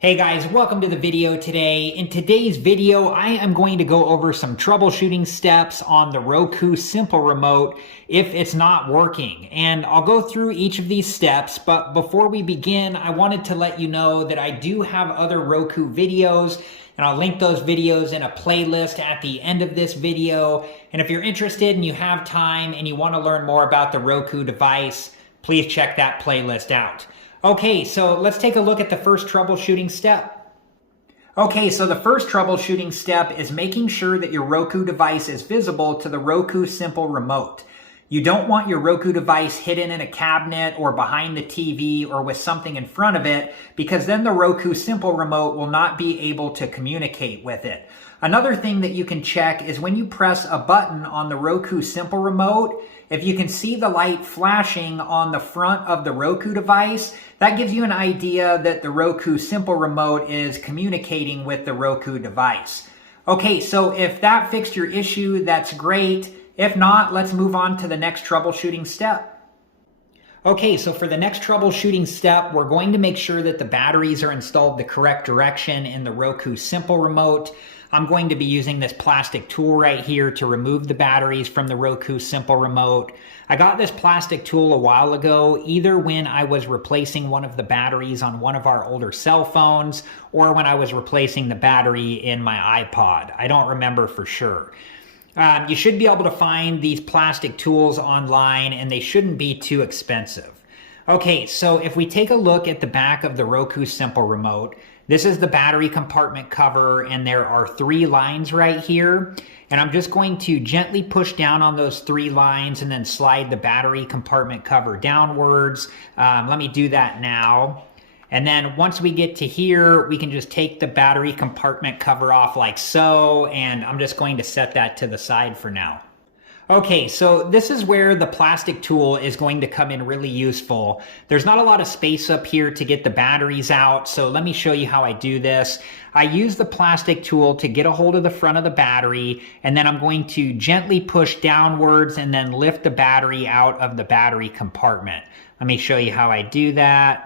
Hey guys, welcome to the video today. In today's video, I am going to go over some troubleshooting steps on the Roku Simple Remote if it's not working. And I'll go through each of these steps, but before we begin, I wanted to let you know that I do have other Roku videos, and I'll link those videos in a playlist at the end of this video. And if you're interested and you have time and you want to learn more about the Roku device, please check that playlist out. Okay, so let's take a look at the first troubleshooting step. Okay, so the first troubleshooting step is making sure that your Roku device is visible to the Roku Simple Remote. You don't want your Roku device hidden in a cabinet or behind the TV or with something in front of it, because then the Roku Simple Remote will not be able to communicate with it. Another thing that you can check is when you press a button on the Roku Simple Remote, if you can see the light flashing on the front of the Roku device, that gives you an idea that the Roku Simple Remote is communicating with the Roku device. Okay, so if that fixed your issue, that's great. If not, let's move on to the next troubleshooting step. Okay, so for the next troubleshooting step, we're going to make sure that the batteries are installed the correct direction in the Roku Simple Remote. I'm going to be using this plastic tool right here to remove the batteries from the Roku Simple Remote. I got this plastic tool a while ago, either when I was replacing one of the batteries on one of our older cell phones or when I was replacing the battery in my iPod. I don't remember for sure. You should be able to find these plastic tools online, and they shouldn't be too expensive. Okay, so if we take a look at the back of the Roku Simple Remote, this is the battery compartment cover, and there are 3 lines right here. And I'm just going to gently push down on those 3 lines and then slide the battery compartment cover downwards. Let me do that now. And then once we get to here, we can just take the battery compartment cover off like so, and I'm just going to set that to the side for now. Okay, so this is where the plastic tool is going to come in really useful. There's not a lot of space up here to get the batteries out, so let me show you how I do this. I use the plastic tool to get a hold of the front of the battery, and then I'm going to gently push downwards and then lift the battery out of the battery compartment. Let me show you how I do that.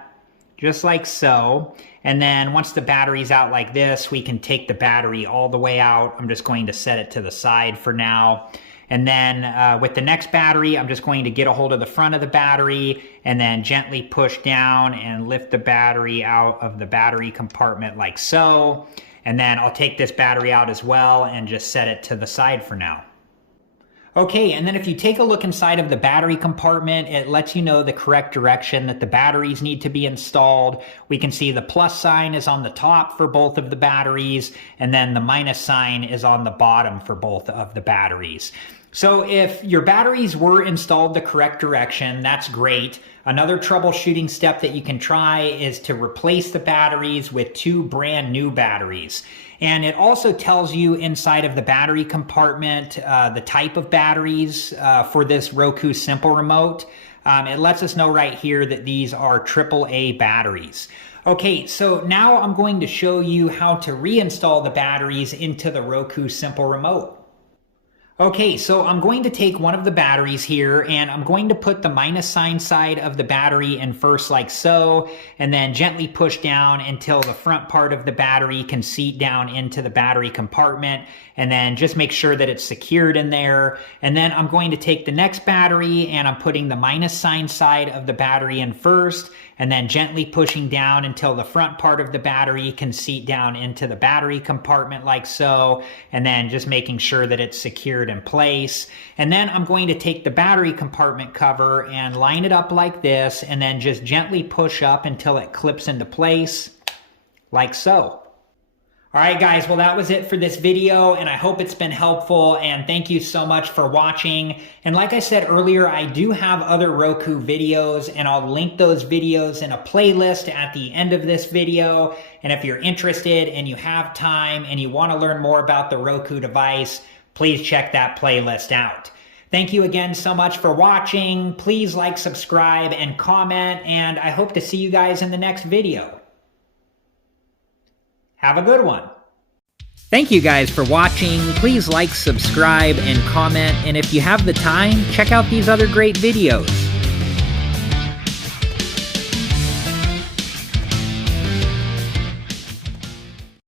Just like so. And then once the battery's out like this, we can take the battery all the way out. I'm just going to set it to the side for now. And then with the next battery, I'm just going to get a hold of the front of the battery and then gently push down and lift the battery out of the battery compartment like so. And then I'll take this battery out as well and just set it to the side for now. Okay, and then if you take a look inside of the battery compartment, it lets you know the correct direction that the batteries need to be installed. We can see the plus sign is on the top for both of the batteries, and then the minus sign is on the bottom for both of the batteries. So if your batteries were installed the correct direction, that's great. Another troubleshooting step that you can try is to replace the batteries with 2 brand new batteries. And it also tells you inside of the battery compartment the type of batteries for this Roku Simple Remote. It lets us know right here that these are AAA batteries. Okay, so now I'm going to show you how to reinstall the batteries into the Roku Simple Remote. Okay, so I'm going to take one of the batteries here, and I'm going to put the minus sign side of the battery in first like so, and then gently push down until the front part of the battery can seat down into the battery compartment, and then just make sure that it's secured in there. And then I'm going to take the next battery, and I'm putting the minus sign side of the battery in first, and then gently pushing down until the front part of the battery can seat down into the battery compartment like so, and then just making sure that it's secured in place. And then I'm going to take the battery compartment cover and line it up like this, and then just gently push up until it clips into place like so. All right, guys, well, that was it for this video, and I hope it's been helpful, and thank you so much for watching. And like I said earlier, I do have other Roku videos, and I'll link those videos in a playlist at the end of this video. And if you're interested and you have time and you want to learn more about the Roku device, please check that playlist out. Thank you again so much for watching. Please like, subscribe, and comment, and I hope to see you guys in the next video. Have a good one. Thank you guys for watching. Please like, subscribe, and comment. And if you have the time, check out these other great videos.